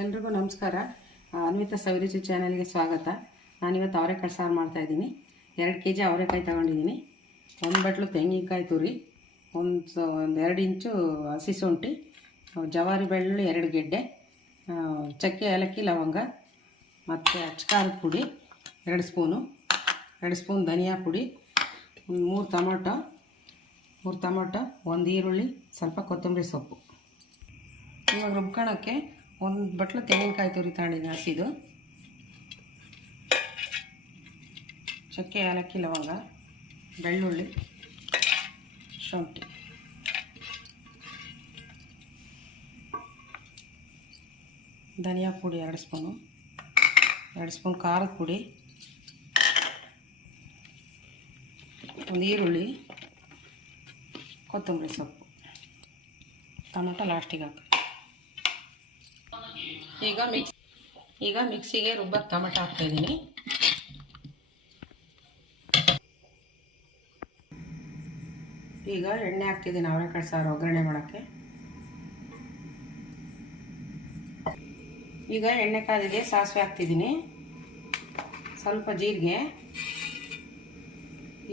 ಎಲ್ರಿಗೂ ನಮಸ್ಕಾರ. ಅನ್ವಿತಾ ಸವಿರುಚಿ ಚಾನಲ್ಗೆ ಸ್ವಾಗತ. ನಾನಿವತ್ತು ಅವರೆಕಾಯಿ ಸಾರು ಮಾಡ್ತಾಯಿದ್ದೀನಿ ಎರಡು ಕೆ ಜಿ ಅವರೆಕಾಯಿ ತಗೊಂಡಿದ್ದೀನಿ. ಒಂದು ಬಟ್ಲು ತೆಂಗಿನಕಾಯಿ ತುರಿ, ಒಂದು ಒಂದು ಎರಡು ಇಂಚು ಹಸಿ ಶುಂಠಿ, ಜವಾರಿ ಬೆಳ್ಳುಳ್ಳಿ ಎರಡು ಗೆಡ್ಡೆ ಚಕ್ಕೆ ಏಲಕ್ಕಿ ಲವಂಗ, ಮತ್ತು ಅಚ್ಕಾರದ ಪುಡಿ ಎರಡು ಸ್ಪೂನು, ಎರಡು ಸ್ಪೂನ್ ಧನಿಯಾ ಪುಡಿ ಮೂರು ಟೊಮೊಟೊ ಮೂರು ಟೊಮೊಟೊ, ಒಂದು ಈರುಳ್ಳಿ, ಸ್ವಲ್ಪ ಕೊತ್ತಂಬರಿ ಸೊಪ್ಪು. ಇವಾಗ ರುಬ್ಕೊಳಕ್ಕೆ ಒಂದು ಬಟ್ಲು ತೆಂಗಿನಕಾಯಿ ತುರಿ ತಗೊಂಡಿದ್ದೀನಿ ಹಸಿದು. ಚಕ್ಕೆ, ಏಲಕ್ಕಿ, ಲವಂಗ, ಬೆಳ್ಳುಳ್ಳಿ, ಶುಂಠಿ. ಧನಿಯಾ ಪುಡಿ ಎರಡು ಸ್ಪೂನು, ಎರಡು ಸ್ಪೂನ್ ಖಾರದ ಪುಡಿ, ಒಂದು ಈರುಳ್ಳಿ, ಕೊತ್ತಂಬರಿ ಸೊಪ್ಪು. ಟೊಮೊಟೊ ಲಾಸ್ಟಿಗೆ ಹಾಕಿ. ಈಗ ಮಿಕ್ಸ್ ಈಗ ಮಿಕ್ಸಿಗೆ ರುಬ್ಬಕ್ಕೆ ಟೊಮೆಟೊ ಹಾಕ್ತಾಯಿದ್ದೀನಿ ಈಗ ಎಣ್ಣೆ ಹಾಕ್ತಿದ್ದೀನಿ ಅವರೆಕಾಳು ಸಾರು, ಒಗ್ಗರಣೆ ಮಾಡೋಕ್ಕೆ. ಈಗ ಎಣ್ಣೆ ಕಾದಿದೆ ಸಾಸಿವೆ ಹಾಕ್ತಿದ್ದೀನಿ. ಸ್ವಲ್ಪ ಜೀರಿಗೆ,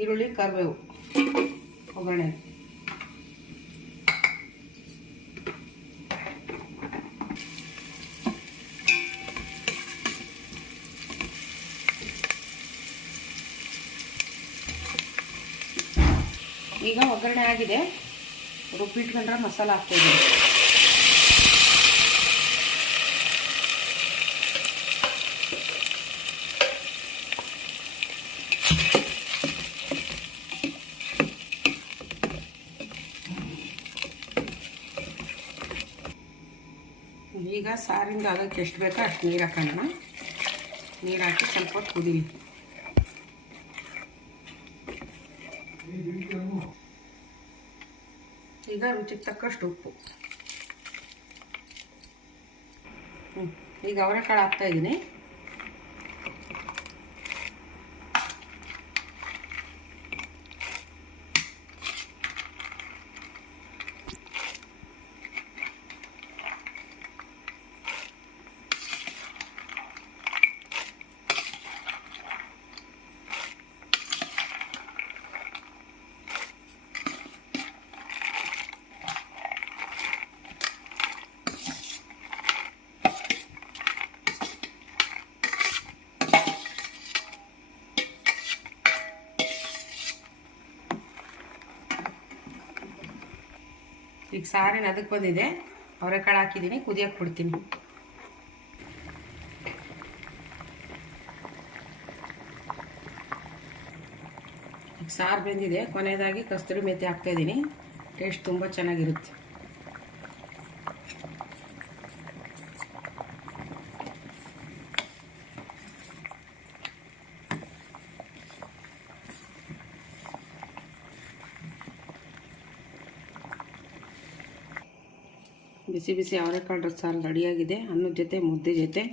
ಈರುಳ್ಳಿ, ಕರಿಬೇವು ಒಗ್ಗರಣೆ ಈಗ ಒಗ್ಗರಣೆ ಆಗಿದೆ. ರುಬ್ಬಿಟ್ಕೊಂಡ್ರೆ ಮಸಾಲ ಹಾಕ್ತಾಯಿದ್ದೀನಿ ಈಗ ಸಾರಿಂದ ಅದಕ್ಕೆ ಎಷ್ಟು ಬೇಕೋ ಅಷ್ಟು ನೀರು ಹಾಕೋಣ. ನೀರು ಹಾಕಿ ಸ್ವಲ್ಪ ಹೊತ್ತು ಈಗ ರುಚಿಗೆ ತಕ್ಕಷ್ಟು ಉಪ್ಪು. ಹ್ಞೂ ಈಗ ಅವರೆಕಾಳು ಹಾಕ್ತಾ ಈಗ ಸಾರಿನ ಅದಕ್ಕೆ ಬಂದಿದೆ. ಅವರೆಕಾಳು ಹಾಕಿದ್ದೀನಿ, ಕುದಿಯಕ್ಕೆ ಬಿಡ್ತೀನಿ. ಈಗ ಸಾರು ಬೆಂದಿದೆ. ಕೊನೆಯದಾಗಿ ಕಸ್ತೂರಿ ಮೆಥಿ ಹಾಕ್ತಾಯಿದ್ದೀನಿ ಟೇಸ್ಟ್ ತುಂಬ ಚೆನ್ನಾಗಿರುತ್ತೆ. ಬಿಸಿ ಬಿಸಿ ಅವರೆಕಾಳು ಸಾರು ರೆಡಿಯಾಗಿದೆ. ಅನ್ನದ ಜೊತೆ, ಮುದ್ದೆ ಜೊತೆ,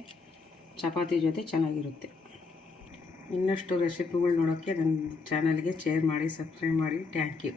ಚಪಾತಿ ಜೊತೆ ಚೆನ್ನಾಗಿರುತ್ತೆ. ಇನ್ನಷ್ಟು ರೆಸಿಪಿಗಳು ನೋಡೋಕ್ಕೆ ನನ್ನ ಚಾನಲ್ಗೆ ಶೇರ್ ಮಾಡಿ ಸಬ್ಸ್ಕ್ರೈಬ್ ಮಾಡಿ. Thank you